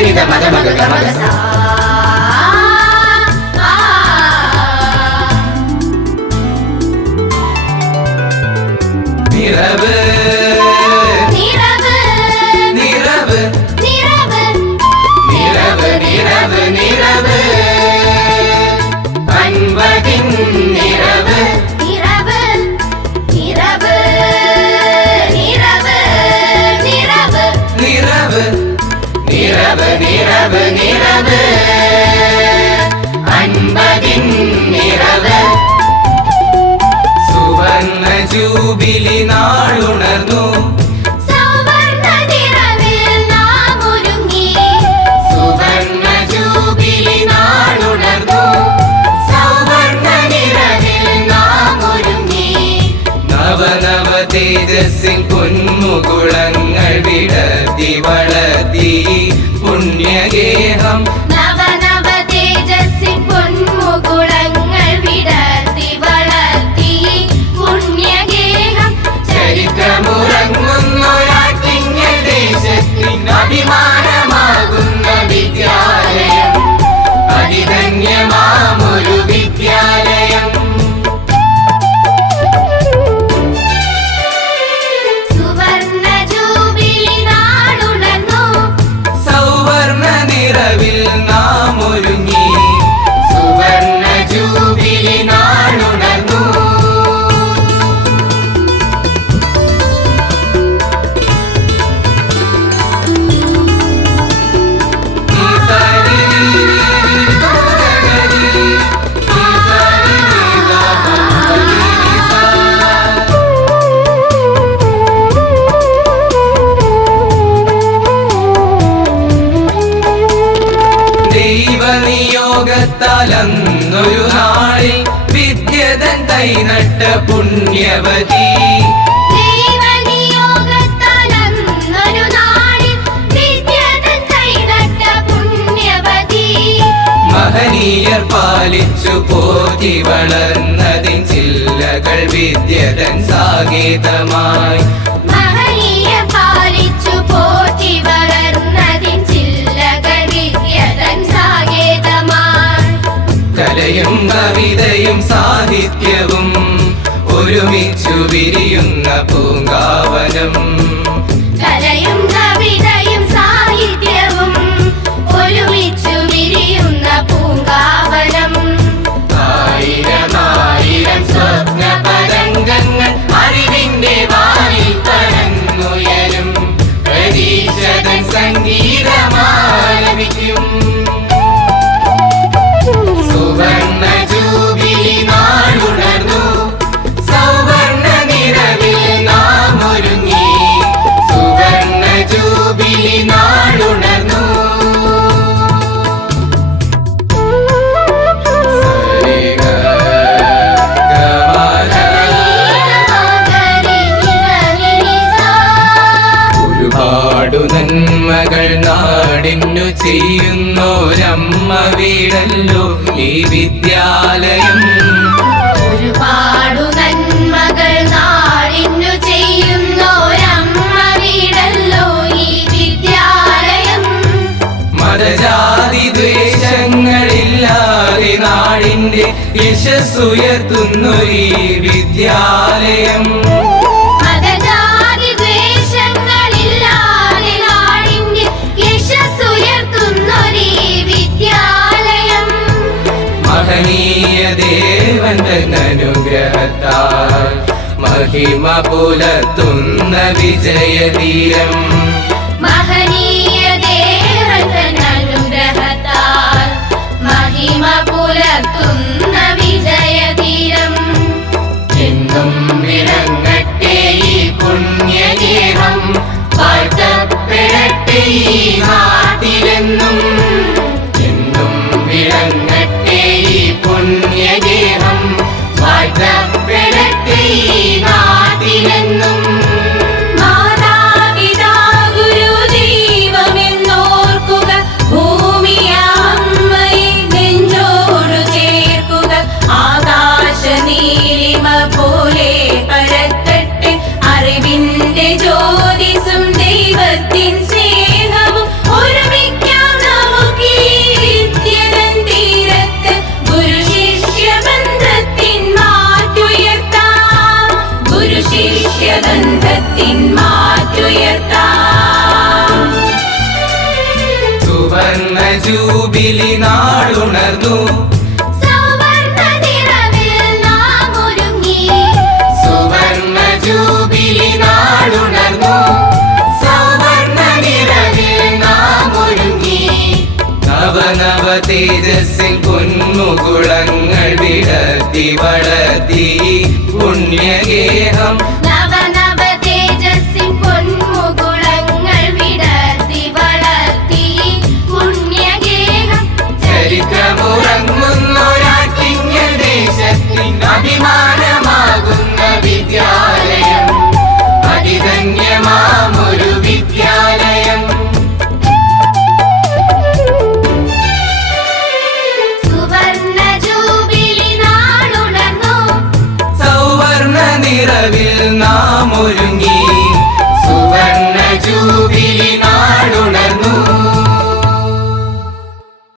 నిద మద మగ గమగ సా നിറവ് നിറവ് നിറവ് നിറവ് നിറവ് നിറവ് നിറവ് അൻപതിൻ നിറവ് നിറവ് നിറവ് നിറവ് നിറവ് നിറവ് നിറവ് നിറവ് നിറവ് അൻപതിൻ നിറവ് സുവർണ്ണ ജൂബിലി നാളുണർന്നു സുവർണ്ണ നിറവിൽ നാം ഒരുങ്ങി സുവർണ്ണ ജൂബിലി നാളുണർന്നു സുവർണ്ണ നിറവിൽ നാം ഒരുങ്ങി നവനവ തേജസ്സിൻ പൊന്മുകുളങ്ങൾ വിടർത്തി വളർത്തി പുണ്യഗേഹം നവനവ തേജസ്സിൻ പൊന്മുകുളങ്ങൾ വിടർത്തി വളർത്തി പുണ്യഗേഹം ചരിത്രമുറങ്ങുന്നൊരാറ്റിങ്ങൽ ദേശത്തിൻ അഭിമാനമാകുന്ന വിദ്യാലയം അതിധന്യമാമൊരു വിദ്യാലയം സുവർണ്ണ ജൂബിലി നാളുണർന്നു സൗവർണ്ണ നിറവിൽ നാം ഒരുങ്ങി സുവർണ്ണ ജൂബിലി നാളുണർന്നു ദൈവനിയോഗത്താൽ അന്നൊരു നാളിൽ വിദ്യതൻ തൈനട്ട പുണ്യവതി ദൈവനിയോഗത്താൽ അന്നൊരു നാളിൽ വിദ്യതൻ തൈനട്ട പുണ്യവതി മഹനീയർ പാലിച്ചു പോറ്റി വളർന്നതിൻ ചില്ലകൾ വിദ്യതൻ സാഗീതമായി മഹനീയർ പാലിച്ചു പോറ്റി വളർന്നതിൻ ചില്ലകൾ വിദ്യതൻ സാഗീതമായി കലയും കവിതയും സാഹിത്യവും ഒരുമിച്ചു വിരിയുന്ന പൂങ്കാവനം കലയും കവിതയും സാഹിത്യവും ഒരുമിച്ചു വിരിയുന്ന പൂങ്കാവനം ആയിരമായിരം സ്വപ്ന പതംഗങ്ങൾ അറിവിന്റെ വാനിൽ പറന്നുയരും പ്രതീക്ഷതൻ സംഗീതമാലപിക്കും സുവർണ്ണ ജൂബിലി നാളുണർന്നു സൗവർണ്ണ നിറവിൽ നാം ഒരുങ്ങി സുവർണ്ണ ജൂബിലി നാളുണർന്നു ഒരുപാടു നന്മകൾ നാടിനു ചെയ്യുന്നോരമ്മ വീടല്ലോ ഈ വിദ്യാലയം ഒരുപാടു നന്മകൾ നാടിനു ചെയ്യുന്നോരമ്മ വീടല്ലോ ഈ വിദ്യാലയം മതജാതി ദ്വേഷങ്ങളില്ലാതെ നാടിന്റെ യശസ്സുയർത്തുന്നു ഈ വിദ്യാലയം മഹനീയ ദേവന്റെ അനുഗ്രഹത്താൽ മഹിമ പുലർത്തുന്ന വിജയതീരം മഹനീയ ദേവന്റെ അനുഗ്രഹത്താൽ മഹിമ പുലർത്തുന്ന വിജയതീരം എന്നും വിളങ്ങട്ടെ ഈ പുണ്യഗേഹം വാഴ്ത്തപ്പെടട്ടെ ഈ നാട്ടിലെന്നും എന്നും വിളങ്ങട്ടെ ഈ പുണ്യഗേഹം വാഴ്ത്തപ്പെടട്ടെ ഈ നാട്ടിലെന്നും മാതാപിതാ ഗുരു ദൈവമെന്നോർക്കുക ഭൂമിയ അമ്മയെ നെഞ്ചോടു ചേർക്കുക ആകാശ നീലിമ പോലെ പരത്തട്ടെ അറിവിന്റെ ജ്യോതിസും ദൈവത്തിൻ സ്നേഹവും ജൂബിലി നാളുണർന്നു. സുവർണ്ണ നിറവിൽ നാം ഒരുങ്ങി. സുവർണ്ണ ജൂബിലി നാളുണർന്നു. സുവർണ്ണ നിറവിൽ നാം ഒരുങ്ങി. നവനവ തേജസ്സിൻ പൊന്മുകുളങ്ങൾ വിടർത്തി വളർത്തി പുണ്യഗേഹം